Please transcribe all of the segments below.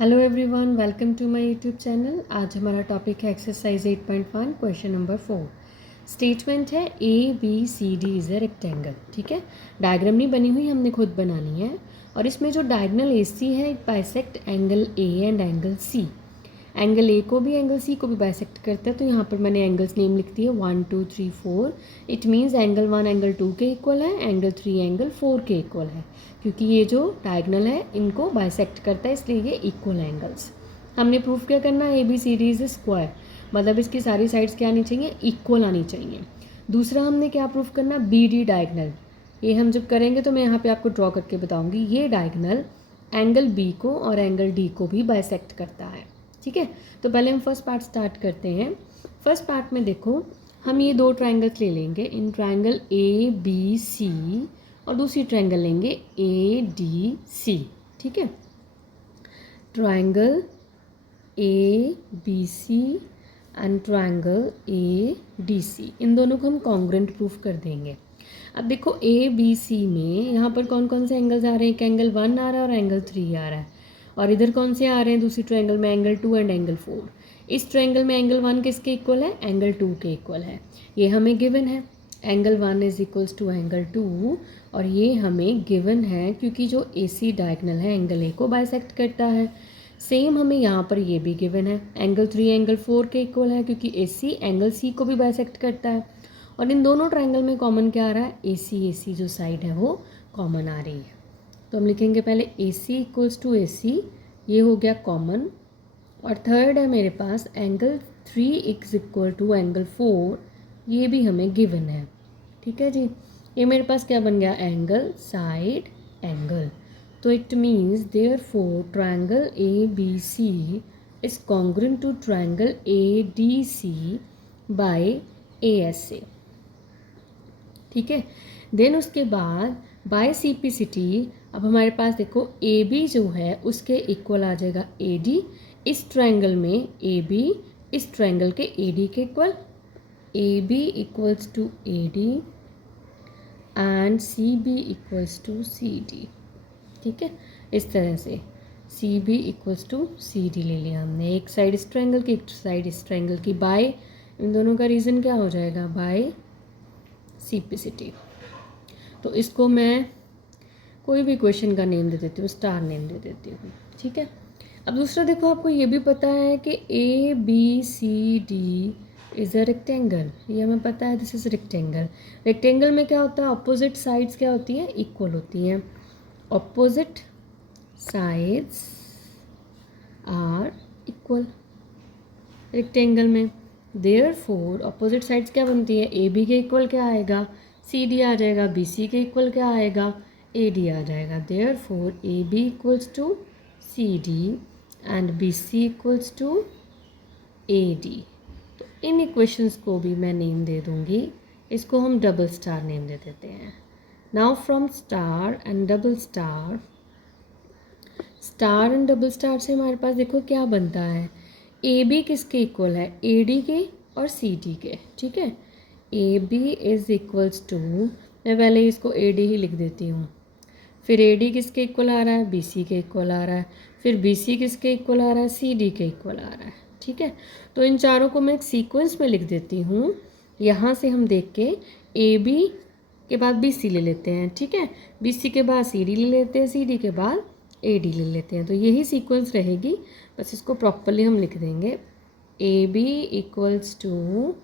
Hello everyone, welcome to my YouTube channel. आज हमारा topic है एक्सरसाइज 8.1 क्वेश्चन नंबर 4। स्टेटमेंट है A B C D is a rectangle. ठीक है, diagram नहीं बनी हुई, हमने खुद बनानी है। और इसमें जो डायगोनल ए सी है it bisect angle A and angle C. Angle A को भी एंगल सी को भी बाइसेक्ट करता है। तो यहाँ पर मैंने एंगल्स नेम लिख दिए 1 2 3 4। इट मीन्स एंगल 1 एंगल 2 के इक्वल है, एंगल 3 एंगल 4 के इक्वल है, क्योंकि ये जो डायगोनल है इनको बाइसेक्ट करता है, इसलिए ये इक्वल एंगल्स। हमने प्रूफ क्या करना है, A B C D is square, मतलब इसकी सारी साइड्स क्या आनी चाहिए, इक्वल आनी चाहिए। दूसरा हमने क्या प्रूफ करना, बी डी डायगोनल। ये हम जब करेंगे तो मैं यहाँ पे आपको ड्रॉ करके बताऊंगी। ये डायगोनल एंगल बी को और एंगल डी को भी बाइसेक्ट करता है। ठीक है, तो पहले हम फर्स्ट पार्ट स्टार्ट करते हैं। फर्स्ट पार्ट में देखो, हम ये दो ट्रायंगल्स ले लेंगे, इन ट्रायंगल ए बी सी, और दूसरी ट्रायंगल लेंगे ए डी सी। ठीक है, triangle A B C and triangle A D C, इन दोनों को हम कॉन्ग्रुएंट प्रूफ कर देंगे। अब देखो ए बी सी में यहाँ पर कौन कौन से एंगल्स आ रहे हैं, एक एंगल 1 आ रहा है और एंगल 3 आ रहा है। और इधर कौन से आ रहे हैं, दूसरी ट्रायंगल में एंगल 2 एंड एंगल 4। इस ट्रायंगल में एंगल 1 किसके इक्वल है, एंगल 2 के इक्वल है। ये हमें गिवन है, angle 1 is equals to angle 2, और ये हमें गिवन है क्योंकि जो ए सी डायगोनल है एंगल ए को बाइसेक्ट करता है। सेम हमें यहाँ पर ये भी गिवन है, एंगल 3 एंगल 4 के इक्वल है, क्योंकि ए सी एंगल सी को भी बाइसेक्ट करता है। और इन दोनों ट्रायंगल में कॉमन क्या आ रहा है, ए सी जो साइड है वो कॉमन आ रही है। तो हम लिखेंगे पहले ए सी इक्वल्स टू ए सी, ये हो गया कॉमन। और थर्ड है मेरे पास angle 3 is equal to angle 4, ये भी हमें गिवन है। ठीक है जी, ये मेरे पास क्या बन गया, एंगल साइड एंगल। तो it means therefore triangle A B C is congruent to triangle A D C by A S A. ठीक है, देन उसके बाद बाय सिंप्लिसिटी, अब हमारे पास देखो ए बी जो है उसके इक्वल आ जाएगा ए डी। इस ट्रायंगल में ए बी इस ट्रायंगल के ए डी के equal, A B equals to A D and C B equals to C D. ठीक है, इस तरह से C B equals to C D ले लिया हमने, एक साइड इस ट्रायंगल की एक साइड इस ट्रायंगल की। बाय इन दोनों का रीज़न क्या हो जाएगा, बाय सिंप्लिसिटी। तो इसको मैं कोई भी क्वेश्चन का नेम दे देती हूँ, स्टार नेम दे देती हूँ। ठीक है, अब दूसरा देखो, आपको ये भी पता है कि A B C D is a rectangle, ये हमें पता है, दिस इज़ रेक्टेंगल। रेक्टेंगल में क्या होता है, अपोजिट साइड्स क्या होती हैं, इक्वल होती हैं। Opposite sides are equal rectangle में, देयरफॉर अपोजिट साइड्स क्या बनती है, ए बी के इक्वल क्या आएगा, सी डी आ जाएगा, बी सी के इक्वल क्या आएगा, ए डी आ जाएगा। Therefore A B equals to C D and B C equals to A D. तो इन इक्वेशंस को भी मैं नेम दे दूँगी, इसको हम डबल स्टार नेम दे देते हैं। Now from star and double star, star and double star से हमारे पास देखो क्या बनता है, ए बी किसके इक्वल है, ए डी के और सी डी के। ठीक है, A B is equals to, मैं पहले इसको ए डी ही लिख देती हूँ। फिर ए डी किसके इक्वल आ रहा है, बी सी के इक्वल आ रहा है। फिर बी सी किसके इक्वल आ रहा है, सी डी के इक्वल आ रहा है। ठीक है, तो इन चारों को मैं एक सीक्वेंस में लिख देती हूँ। यहाँ से हम देख के ए बी के बाद बी सी ले लेते हैं। ठीक है, बी सी के बाद सी डी ले लेते हैं, सी डी के बाद ए डी ले लेते हैं। तो यही सीक्वेंस रहेगी, बस इसको प्रॉपरली हम लिख देंगे। A B equals to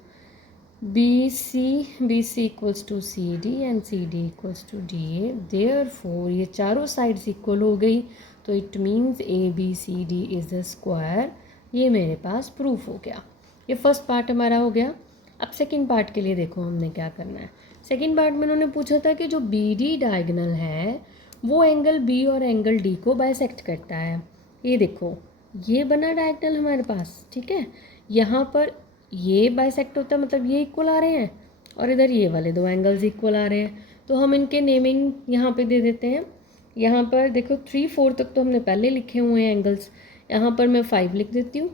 B C equals to C D and C D equals to D A. Therefore ये चारों साइड्स इक्वल हो गई, तो it means A B C D is a square. ये मेरे पास प्रूफ हो गया। ये फर्स्ट पार्ट हमारा हो गया। अब सेकंड पार्ट के लिए देखो हमने क्या करना है। सेकंड पार्ट में उन्होंने पूछा था कि जो बी डी डायगोनल है वो एंगल बी और एंगल डी को बाइसेक्ट करता है। ये देखो, ये बना डायगोनल हमारे पास। ठीक है, यहाँ पर ये बाइसेक्ट होता है, मतलब ये इक्वल आ रहे हैं, और इधर ये वाले दो एंगल्स इक्वल आ रहे हैं। तो हम इनके नेमिंग यहाँ पे दे देते हैं। यहाँ पर देखो 3 4 तक तो हमने पहले लिखे हुए हैं एंगल्स, यहाँ पर मैं 5 लिख देती हूँ,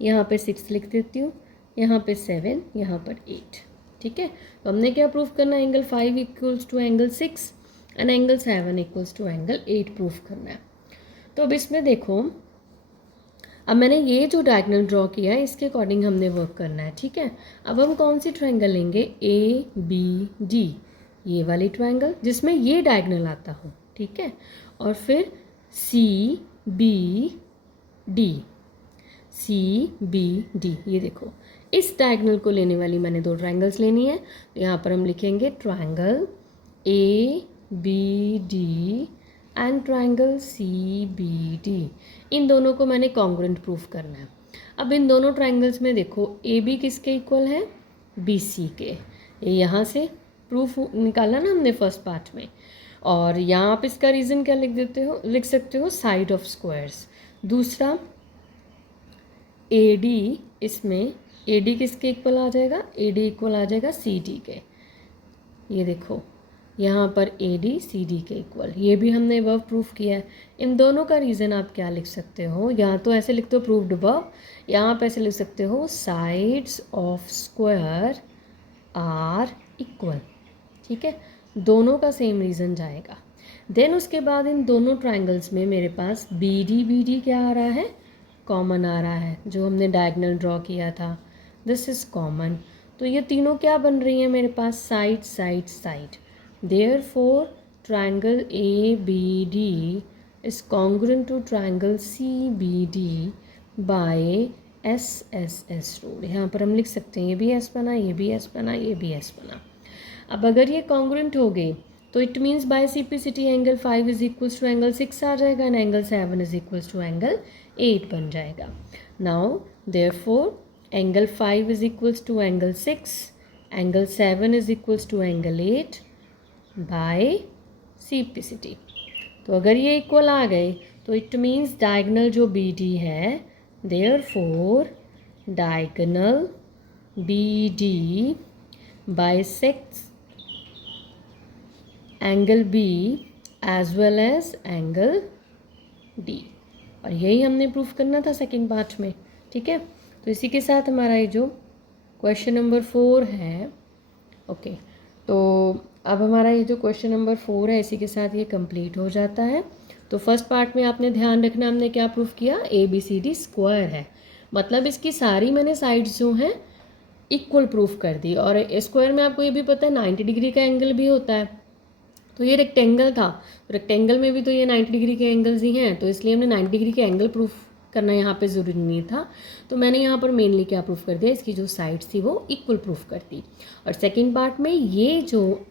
यहाँ पे 6 लिख देती हूँ, यहाँ पे 7, यहाँ पर 8। ठीक है, तो हमने क्या प्रूफ करना है, angle 5 equals to angle 6 and angle 7 equals to angle 8 proof करना है। तो अब इसमें देखो अब मैंने ये जो डायगोनल ड्रॉ किया है इसके अकॉर्डिंग हमने वर्क करना है, ठीक है। अब हम कौन सी ट्रायंगल लेंगे, ए बी डी, ये वाली ट्रायंगल जिसमें ये डायगोनल आता हो, ठीक है। और फिर C B D, C B D, ये देखो इस डायगोनल को लेने वाली मैंने दो ट्रायंगल्स लेनी है। तो यहाँ पर हम लिखेंगे triangle A B D and triangle C B D. इन दोनों को मैंने कॉन्ग्रुएंट प्रूफ करना है। अब इन दोनों ट्रायंगल्स में देखो ए बी किसके इक्वल है, बी सी के। ये यहाँ से प्रूफ निकाला ना हमने फर्स्ट पार्ट में। और यहाँ आप इसका रीज़न क्या लिख सकते हो, साइड ऑफ स्क्वायर्स। दूसरा ए डी, इसमें ए डी किसके इक्वल आ जाएगा, ए डी इक्वल आ जाएगा सी डी के। ये देखो यहाँ पर ए डी सी डी के इक्वल, ये भी हमने अबव प्रूफ किया है। इन दोनों का रीज़न आप क्या लिख सकते हो, या तो ऐसे लिखते हो प्रूव्ड अबव, या आप ऐसे लिख सकते हो sides of square are equal, ठीक है। दोनों का सेम रीज़न जाएगा। देन उसके बाद इन दोनों ट्रायंगल्स में मेरे पास बी डी क्या आ रहा है, कॉमन आ रहा है, जो हमने डायगोनल ड्रॉ किया था, दिस इज़ कॉमन। तो ये तीनों क्या बन रही हैं मेरे पास, side side side. Therefore, triangle ABD is congruent to triangle CBD by SSS rule। यहाँ पर हम लिख सकते हैं ये भी S बना, ये भी S बना, ये भी S बना। अब अगर ये congruent हो गई तो it means by simplicity angle 5 is equals to angle 6 आ जाएगा and angle 7 is equals to angle 8 बन जाएगा। Now therefore angle 5 is equals to angle 6, angle 7 is equals to angle 8 by simplicity. तो अगर ये इक्वल आ गए तो इट मीन्स डायगोनल जो बी डी है, therefore diagonal B D bisects angle B as well as angle D. और यही हमने प्रूफ करना था सेकंड पार्ट में, ठीक है। तो इसी के साथ हमारा ये जो क्वेश्चन नंबर 4 है, ओके, तो अब हमारा ये जो क्वेश्चन नंबर 4 है इसी के साथ ये कंप्लीट हो जाता है। तो फर्स्ट पार्ट में आपने ध्यान रखना, हमने क्या प्रूफ किया, A B C D square है, मतलब इसकी सारी मैंने साइड्स जो हैं इक्वल प्रूफ कर दी। और स्क्वायर में आपको ये भी पता है 90 डिग्री का एंगल भी होता है। तो ये रेक्टेंगल था, रेक्टेंगल में भी तो ये 90 डिग्री के एंगल्स ही हैं, तो इसलिए हमने 90 डिग्री के एंगल प्रूफ करना यहाँ पे ज़रूरी नहीं था। तो मैंने यहाँ पर मेनली क्या प्रूफ कर दिया, इसकी जो साइड्स थी वो इक्वल प्रूफ कर दी। और सेकेंड पार्ट में ये जो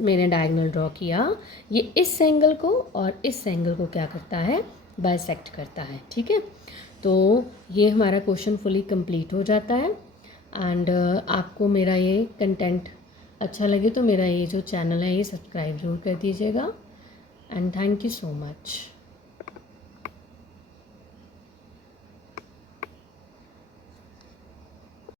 मैंने डायगोनल ड्रॉ किया, ये इस एंगल को और इस एंगल को क्या करता है, बाइसेक्ट करता है, ठीक है। तो ये हमारा क्वेश्चन फुली कंप्लीट हो जाता है। एंड आपको मेरा ये कंटेंट अच्छा लगे तो मेरा ये जो चैनल है ये सब्सक्राइब जरूर कर दीजिएगा। And thank you so much.